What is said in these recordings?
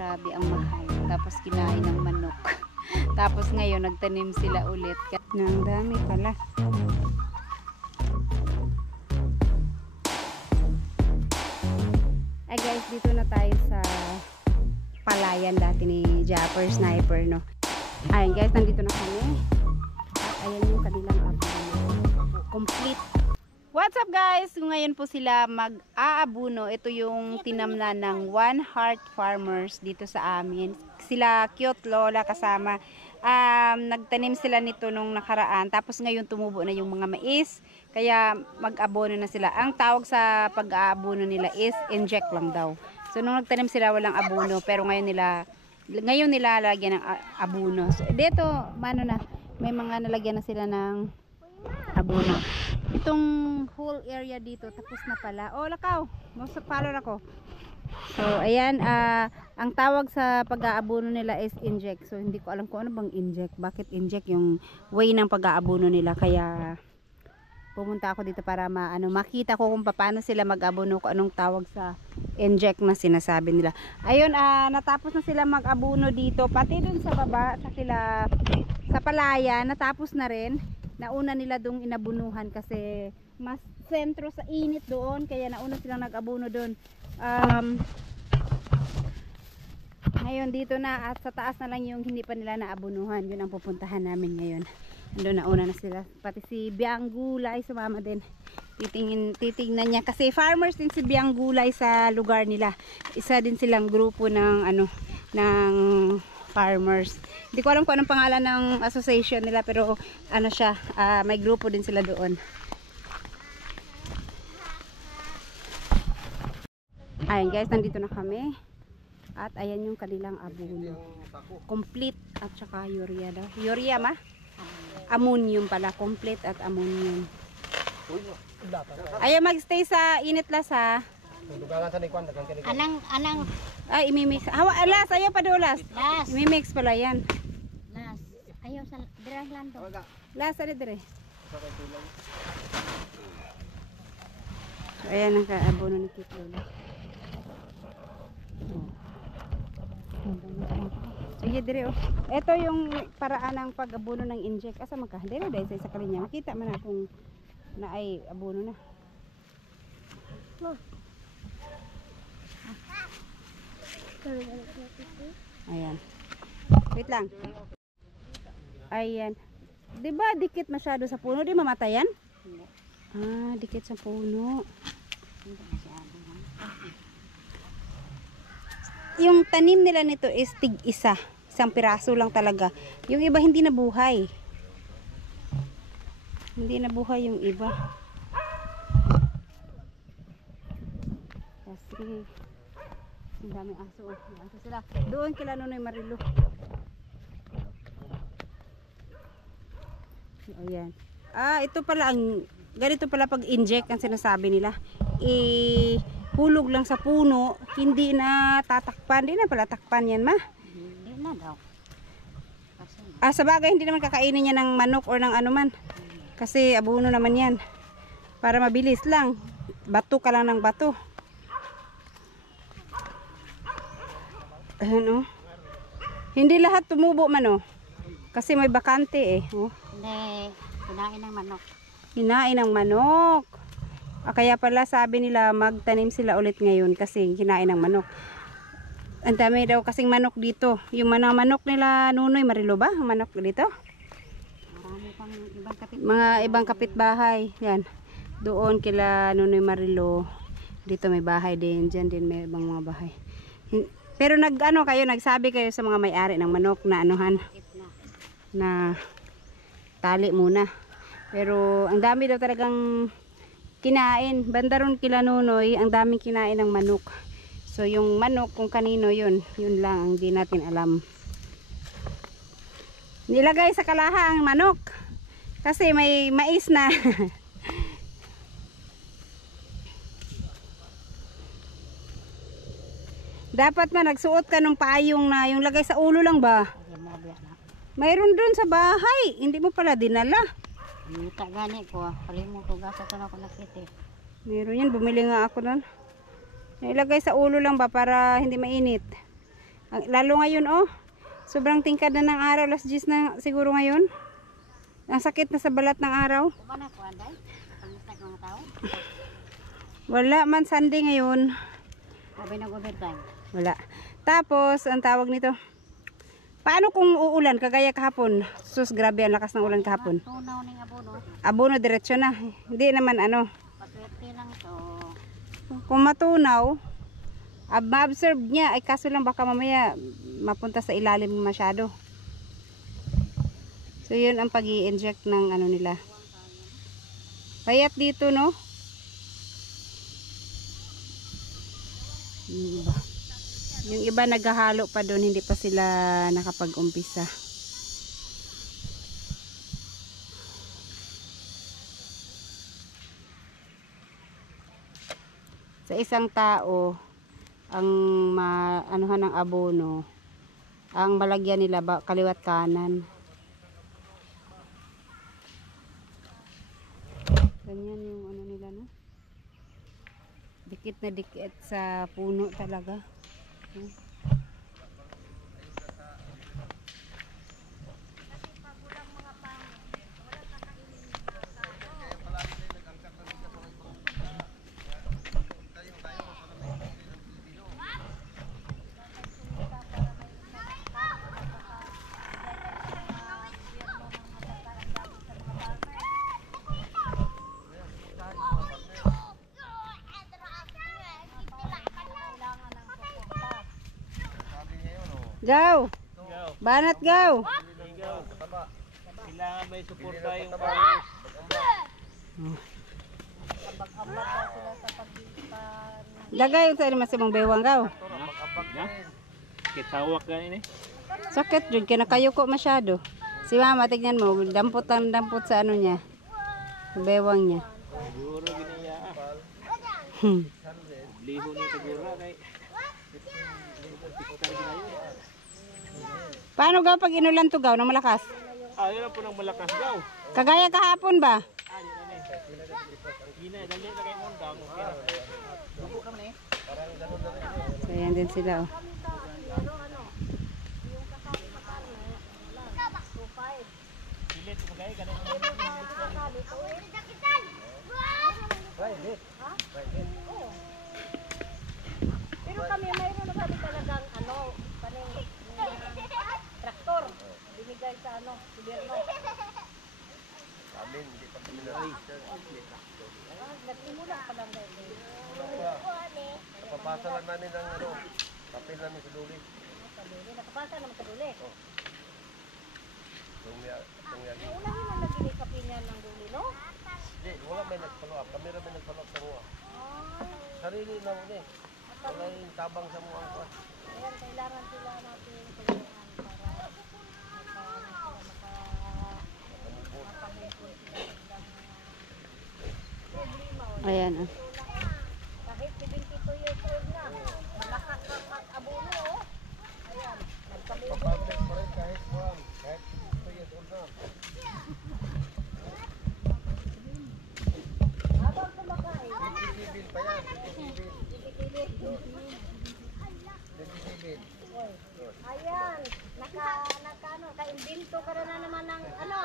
Grabe ang mahal. Tapos kinain ng manok. Tapos ngayon nagtanim sila ulit. Ang dami pala. Ay guys, dito na tayo sa palayan dati ni Japper Sniper, no. Ayun guys, nandito na kami. At ayan yung kanilang abono. Complete. What's up guys? Ngayon po sila mag-aabuno. Ito yung tinamnan ng One Heart Farmers dito sa amin. Sila cute lola kasama. Nagtanim sila nito nung nakaraan. Tapos ngayon tumubo na yung mga mais. Kaya mag-abono na sila. Ang tawag sa pag-aabuno nila is inject lang daw. So nung nagtanim sila walang abono. Pero ngayon nila lalagyan ng abono. So dito, may mga nalagyan na sila ng abono. Itong whole area dito tapos na pala. Oh, lakaw. Follow ako. So, ayan, ang tawag sa pag-aabono nila is inject. So, hindi ko alam kung ano bang inject. Bakit inject yung way ng pag-aabono nila. Kaya pumunta ako dito para makita ko kung paano sila mag-abono, kung anong tawag sa inject na sinasabi nila. Ayun, natapos na sila mag-abono dito. Pati dun sa baba, sa palaya, natapos na rin. Nauna nila dong inabunuhan kasi mas sentro sa init doon, kaya nauna silang nag-abuno doon. Ngayon dito na at sa taas na lang yung hindi pa nila naabunuhan. Yun ang pupuntahan namin ngayon. Doon nauna na sila. Pati si Biang Gulay sumama din. Titingnan niya kasi farmers din si Biang Gulay sa lugar nila. Isa din silang grupo ng ng farmers. Hindi ko alam kung anong pangalan ng association nila, pero siya, may grupo din sila doon. Ayan guys, nandito na kami. At ayan yung kanilang abono. Complete at saka urea daw. Urea ma? Ammonium pala. Complete at ammonium. Ayaw magstay sa init las ha. Anang ay imimix. Alas, ayaw pa do las. Imimix pala yan. las. Ayaw sa dirang lang to. Las dire. So, ayan ang kaabono ni Kit Lola. Sige dire oh. Ito yung paraan ng pag-abono ng inject. Asa man ka? Dire dai sa kalinya. Makita man na kung na ay abono na. Ayan. Wait lang. Ayan. Diba dikit masyado sa puno? Di mamatayan? Dikit sa puno. Yung tanim nila nito is tig-isa. Isang piraso lang talaga. Yung iba hindi nabuhay. Hindi nabuhay yung iba. Kasi ang daming aso. May aso sila. Doon kila Nonoy Marilo. Ayan. Ito pala ganito pala pag inject ang sinasabi nila. Hulog lang sa puno, hindi na tatakpan. Hindi na pala takpan yan ma. Hindi na daw. Sa bagay hindi naman kakainin niya ng manok or ng anuman. Kasi abono naman yan. Para mabilis lang. Bato ka lang ng bato. Ayan oh. Hindi lahat tumubo man oh. Kasi may bakante eh. Oh. Hindi. Kinain ng manok. Kinain ng manok. Kaya pala sabi nila magtanim sila ulit ngayon kasi kinain ng manok. Ang dami daw kasing manok dito. Yung manok nila Nonoy Marilo ba? Ang manok dito? Marami pang ibang kapit. Mga ibang kapitbahay. Yan. Doon kila Nonoy Marilo. Dito may bahay din. Diyan din may ibang mga bahay. Pero nagsabi kayo sa mga may-ari ng manok na na tali muna. Pero ang dami daw talagang kinain. Banda ron kila Nonoy, ang daming kinain ng manok. So yung manok kung kanino yun lang ang di natin alam. Nilagay sa kalaha ang manok kasi may mais na. Dapat man nagsuot ka ng payong na yung lagay sa ulo lang ba? Mayroon dun sa bahay. Hindi mo pala dinala. Mita gani ko. Kalimut ko gasa ko na ako nakita. Meron yan. Bumili nga ako nun. Ilagay sa ulo lang ba para hindi mainit. Lalo ngayon oh. Sobrang tingkad na ng araw. Last 10 na siguro ngayon. Ang sakit na sa balat ng araw. Kumana ko anday. Pangistag mga tao. Wala man Sunday ngayon. Sabi nag-overtime. Wala. Tapos, ang tawag nito. Paano kung uulan kagaya kahapon? Sus, grabe ang lakas ng ulan kahapon. Tunaw ning abono. Abono diretsyo na. Hindi naman ano. Paswerte lang to. Kung matunaw, ma-observe niya. Ay kaso lang baka mamaya mapunta sa ilalim masyado. So yun ang pag-i-inject ng ano nila. Payat dito no. Yung iba naghahalo pa doon, hindi pa sila nakapag-umpisa. Sa isang tao, ang anuhan ng abono, ang malagyan nila kaliwat kanan. Ganyan yung ano nila no. Dikit na dikit sa puno talaga. Go! Banat go! Kailangan may suporta yung pangis. Dagay yung sa masimong bewang go. Kitawak ganin eh. Sakit jud kay nakayuko masyado. Si mama tignan mo, dampot ang dampot sa ano niya. Sa bewang niya. Siguro ginaya. Liho ni siguro kay. Paano gaw pag inulan to gaw ng malakas? Ayun na po ng malakas daw. Kagaya kahapon ba? Gina, dali na kay Mondang. So yan din sila oh. Pilit mo kay ganun. Pero kami mayroon na kami talagang ano, paning traktor. Binigay sa ano, gobyerno. Amin, hindi pa kami na-register. Nagsimula pa lang dahil. Papasa lang namin ng ano, papel namin sa duli. Nakapasa naman sa duli. Tungyagi. Una naman nagiging kapinyan ng duli, no? Hindi, wala may nag-follow up. Kami rin may nag-follow up sa mga. Sarili na mo eh. Wala yung tabang sa mga ko. Ayan, kailangan sila natin tulungan para Ayan oh. kahit 72 years old na, malakas ang mag-abono, oh. Ayan, nagkamili. Papamit pa rin kahit 2 years old na. Habang kumakain, 57 pa yan, 57. ayan, naka-imbento ka na naman ng ano,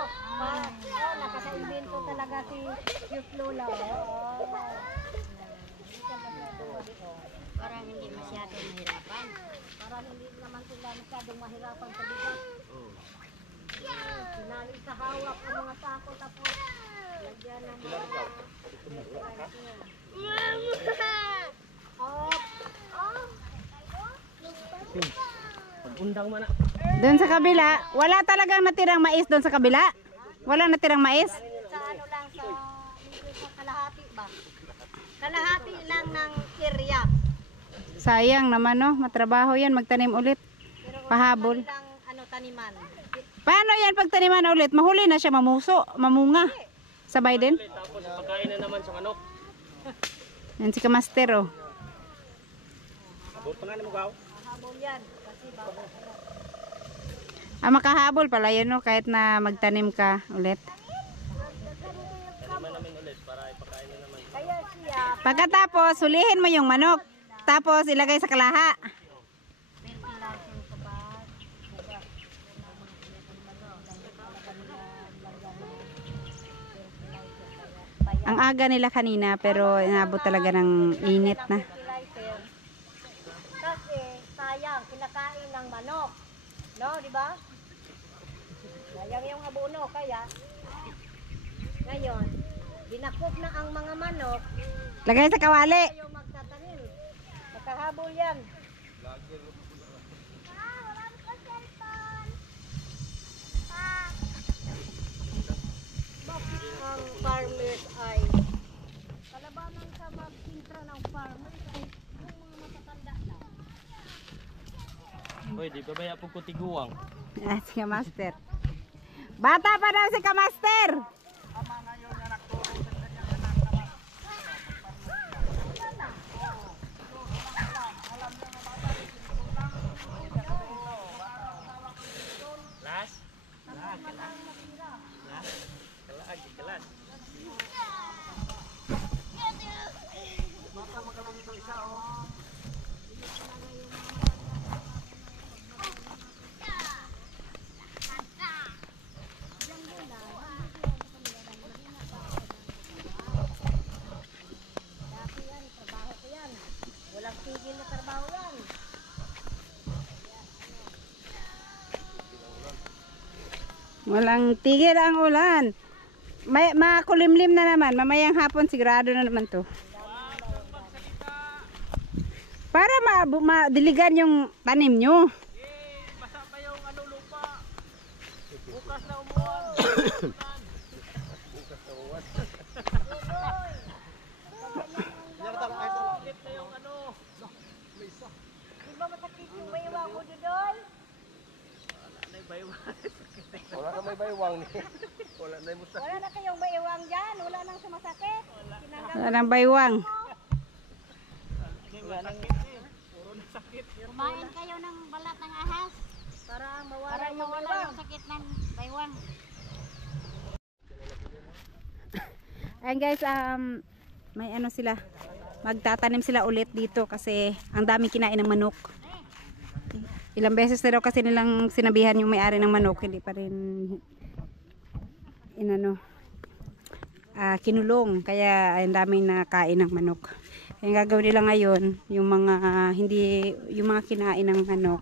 nakaka-imbento talaga si Cute Lola. Parang hindi masyadong mahirapan. Parang hindi naman sila masyadong mahirapan sa bigas. Sinali sa hawak ang mga sako tapos lagyan ng mga... Pag-undang man na. Doon sa kabila, wala talagang natirang mais doon sa kabila. Wala natirang mais. Sa ano lang, sa kalahati ba? Kalahati lang ng area. Sayang naman no, matrabaho yan magtanim ulit. Pero Pahabol. lang ano, taniman. Paano yan pag taniman ulit? Mahuli na siya mamunga. Sa Biden. Tapos pagkain na naman sa manok. Yan si Kamaster oh. Abot pa nga mo gaw. Pahabol yan. Kasi baka Makahabol pala yun no, kahit na magtanim ka ulit. Taniman namin ulit para ipakain na naman. kaya siya, Pagkatapos, hulihin mo yung manok. Tapos ilagay sa kalaha. fertilizer Ang aga nila kanina pero inabot talaga ng init na. fertilizer. Kasi sayang, kinakain ng manok. No, di ba? Sayang yung abono. Kaya, ngayon, dinakop na ang mga manok. Lagay sa kawali. Ayaw magtatanim. Makahabol yan. Bakit ang farmers ay kalabanan sa mag-intra ng farmers ay yung mga matatanda na. Hoy, di ba baya po kutiguang? Ah, si Kamaster. Bata pa daw si Kamaster. Las? Kelas. Dati yan, trabaho ko yan. Walang tigil na trabaho yan. Walang tigil ang ulan. May makulimlim na naman. Mamayang hapon sigurado na naman to. Para madiligan yung tanim nyo. Basa pa yung ano lupa. Bukas na umuwan. Sakit na yung ano. Di ba masakit yung baywang mo, Dudol? Wala na yung baywang. Wala na may baywang ni. Wala na yung musta. Wala na kayong baywang dyan. Wala nang sumasakit. Tinanggal Wala nang baywang. Wala nang sakit. Puro na sakit. Kumain kayo ng balat ng ahas para mawala yung baywang. Sakit ng baywang. Ayan guys, may ano sila. Magtatanim sila ulit dito kasi ang daming kinain ng manok. Ilang beses na daw kasi nilang sinabihan yung may-ari ng manok, hindi pa rin kinulong. Kaya ang daming nakain ng manok. Kaya ang gagawin nila ngayon, yung mga kinain ng manok,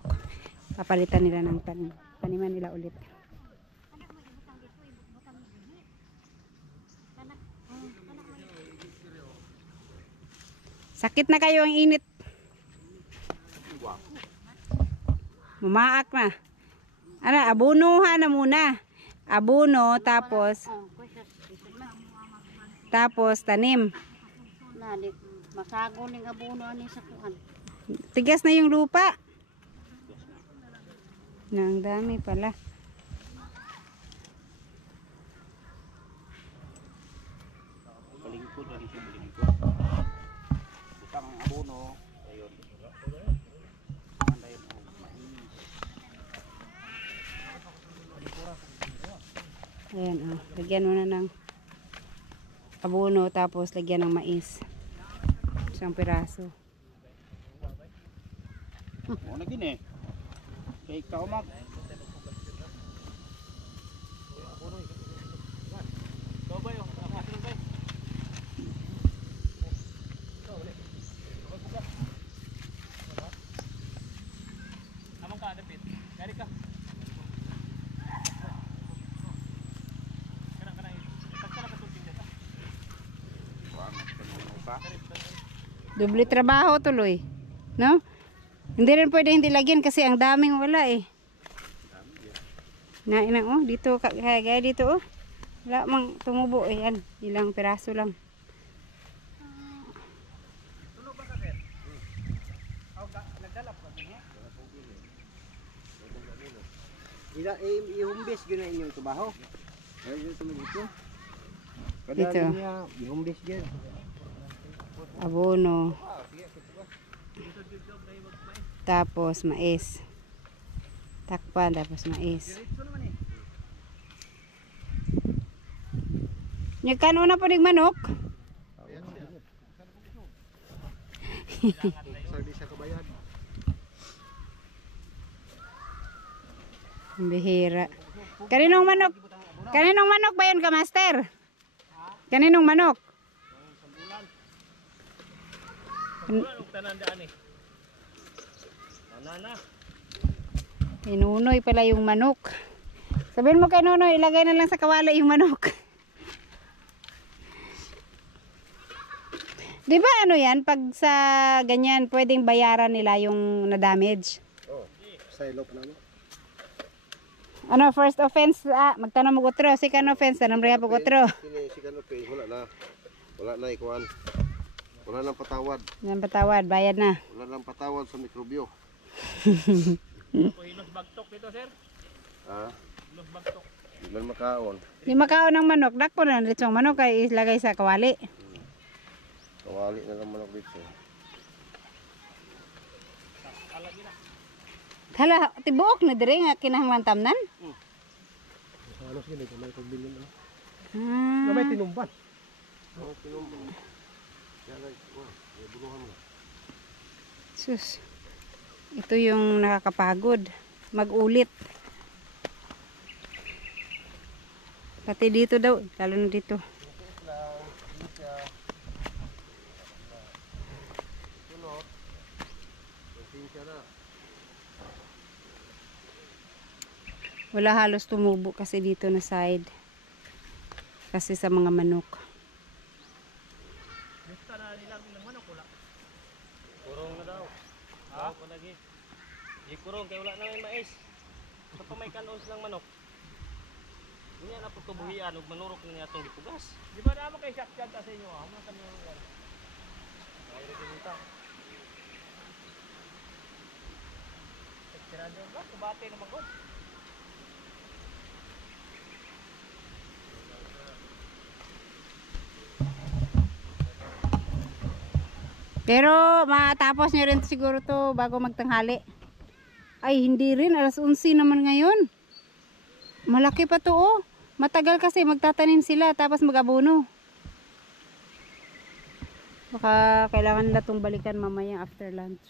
papalitan nila ng taniman nila ulit. Sakit na kayo ang init. Mamaak na. Ano, abunuhan na muna. Abuno, tapos tanim. Masago ning abono ani sa kuan. Tigas na yung lupa. Ang dami pala. Palingkod lagi siya palingkod. Butang ang abono. Ayun. Andayon o mais. Ayan, oh. Lagyan mo na ng abono, tapos lagyan ng mais. Isang piraso. Mo na gini. Kay ikaw mag. Babay oh, asin bay. Among ka dapit. Gari ka. Kana pagkala ka sulting data. Doble trabaho tuloy. No? Hindi rin pwede hindi lagyan kasi ang daming wala eh. Oh, dito kaya dito oh. Wala mang tumubo eh, yan. Ilang piraso lang. Ihumbis gina inyong trabaho. Ayun tumigito. Dito. Ihumbis gyud. Abono. Tapos mais. Takpan, tapos mais. Nyagkano na po ng manok? Sardi sa kabayan. Bihira. Kaninong manok? Kaninong manok ba yun, Kamaster? Kaninong manok? Wala nung tanandaan eh. Tanana. Kay Nunoy pala yung manok. Sabihin mo kay Nunoy, ilagay na lang sa kawali yung manok. Di ba ano yan, pag sa ganyan, pwedeng bayaran nila yung na-damage? Oh, silo pa naman. Ano, first offense, magtanong mo otro. Second offense, tanong rin po otro. Si Kanope, wala na. Wala na ikuan. Wala nang patawad. Yan patawad, bayad na. Wala nang patawad sa mikrobyo. Ako hinos bagtok dito sir. Ah, Hinos bagtok. di man makaon. Di makaon ng manok, dakpo na dito ang manok kay ilagay sa kawali. Kawali na lang manok dito. Alagi na. Hala, tibuok na dire nga kinahanglan tamnan. Ano sige, may pagbilin na. Ah, May tinumban. Oh, tinumban. Yan ay, may buluhan mo. sus. Ito yung nakakapagod. Mag-ulit. Pati dito daw, lalo na dito. Wala halos tumubo kasi dito na side. Kasi sa mga manok. Gusto na nilang ng manok wala. Kurong na daw. Ha? Ako lagi. Di kurong kay wala na may mais. Sa pa may kanos lang manok. Unya na po tubuhian ug manurok niya atong gipugas. Di ba naman kay shotgun ta sa inyo? Amo kami yan. Ay ra kita. Tirado ba? Kubate na magod. Pero matapos nyo rin siguro to bago magtanghali. Ay hindi rin, alas 11 naman ngayon. Malaki pa to oh. Matagal kasi magtatanim sila tapos mag-abono. Baka kailangan nila itong balikan mamaya after lunch.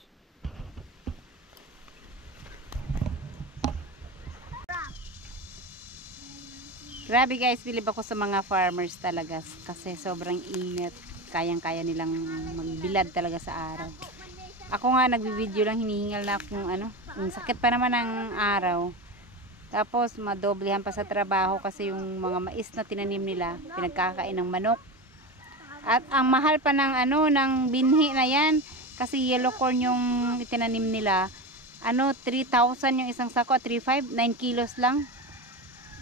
Grabe guys, bilib ako sa mga farmers talaga kasi sobrang init. Kayang-kaya nilang magbilad talaga sa araw. Ako nga nagbibideo lang, hinihingal na akong ano, sakit pa naman ng araw. Tapos madoblehan pa sa trabaho kasi yung mga mais na tinanim nila, pinagkakain ng manok. At ang mahal pa ng ano, ng binhi na yan kasi yellow corn yung itinanim nila. Ano, 3,000 yung isang sako, 3,500, 9 kilos lang.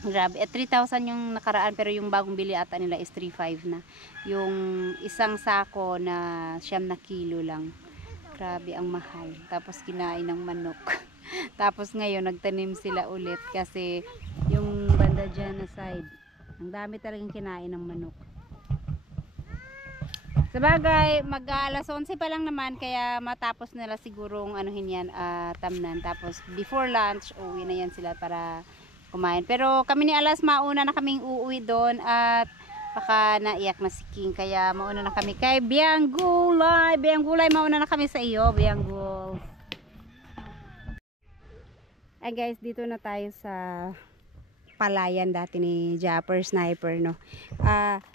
Grabe, 3,000 yung nakaraan pero yung bagong bili ata nila is 3,500 na. Yung isang sako na 9 kilo lang. Grabe, ang mahal. Tapos kinain ng manok. Tapos ngayon nagtanim sila ulit kasi yung banda dyan na side, ang dami talagang kinain ng manok. Sabagay, mag-alas 11 pa lang naman kaya matapos nila sigurong anuhin yan, tamnan. Tapos before lunch, uwi na yan sila para kumain. Pero kami ni Alas mauna na kaming uuwi doon at baka naiyak na si King kaya mauna na kami kay Bianggulay. Bianggulay, mauna na kami sa iyo, Bianggul. Ay guys, dito na tayo sa palayan dati ni Japper Sniper, no.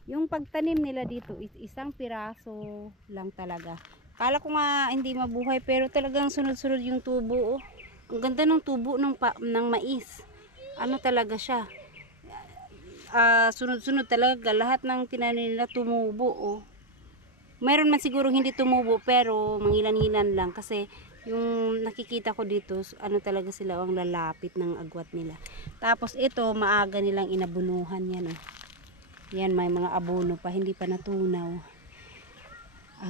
Yung pagtanim nila dito is isang piraso lang talaga. Kala ko nga hindi mabuhay pero talagang sunod-sunod yung tubo, oh. Ang ganda ng tubo ng mais. Ano talaga siya, sunod-sunod talaga, lahat ng tinanim nila tumubo oh. Meron man siguro hindi tumubo pero mangilan-ngilan lang kasi yung nakikita ko dito, ano talaga sila, ang lalapit ng agwat nila. Tapos ito, maaga nilang inabunuhan yan oh. Yan, may mga abono pa, hindi pa natunaw.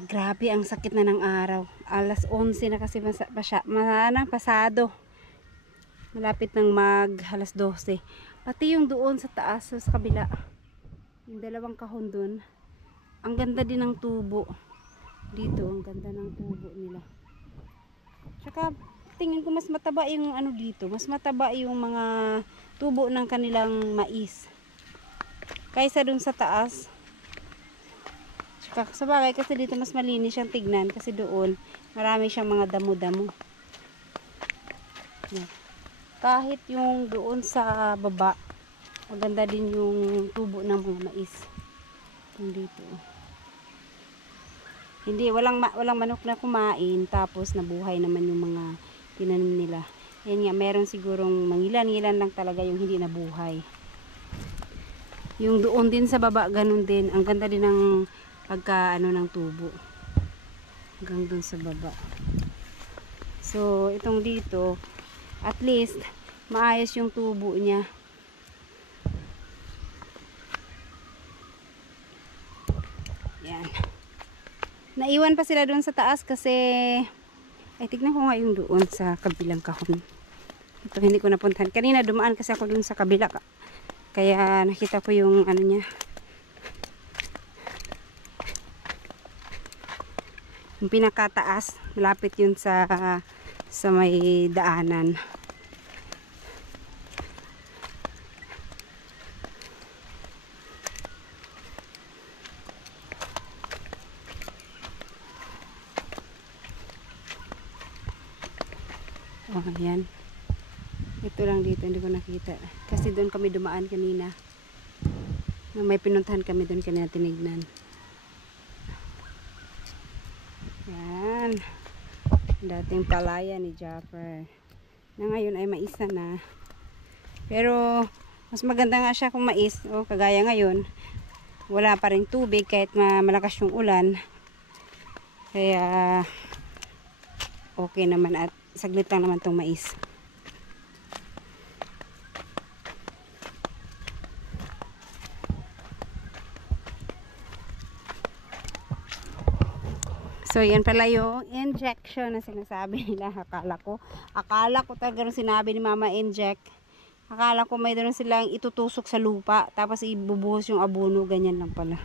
Grabe, ang sakit na ng araw. Alas 11 na kasi pasado. Malapit ng alas 12. Pati yung doon sa taas, sa kabila. Yung dalawang kahon doon. Ang ganda din ng tubo. Dito, ang ganda ng tubo nila. Tsaka, tingin ko mas mataba yung ano dito. Mas mataba yung mga tubo ng kanilang mais. Kaysa doon sa taas. Tsaka, sabagay kasi dito mas malinis siyang tignan. Kasi doon, marami siyang mga damo-damo. Yan. Kahit yung doon sa baba, maganda din yung tubo ng mga mais. Yung dito. Hindi, walang manok na kumain, tapos nabuhay naman yung mga tinanim nila. Yan nga, meron sigurong mangilan-ngilan lang talaga yung hindi nabuhay. Yung doon din sa baba, ganun din. Ang ganda din ng pagka ano ng tubo. Hanggang doon sa baba. So, itong dito, at least, maayos yung tubo niya. Yan. Naiwan pa sila doon sa taas kasi ay tignan ko nga yung doon sa kabilang kahon. Ito hindi ko napuntahan. Kanina dumaan kasi ako doon sa kabila. Kaya nakita ko yung ano niya. Yung pinakataas, malapit yun sa may daanan. Oh, ayan. Ito lang dito, hindi ko nakita. Kasi doon kami dumaan kanina. May pinuntahan kami doon kanina tinignan. Yan. Dating palaya ni Japper. Na ngayon ay mais na. Pero, mas maganda nga siya kung mais. O, kagaya ngayon, wala pa rin tubig kahit malakas yung ulan. Kaya, okay naman at saglit lang naman tong mais. So, yan pala yung injection na sinasabi nila. Akala ko talaga nung sinabi ni Mama inject. Akala ko may doon silang itutusok sa lupa. Tapos ibubuhos yung abono. Ganyan lang pala.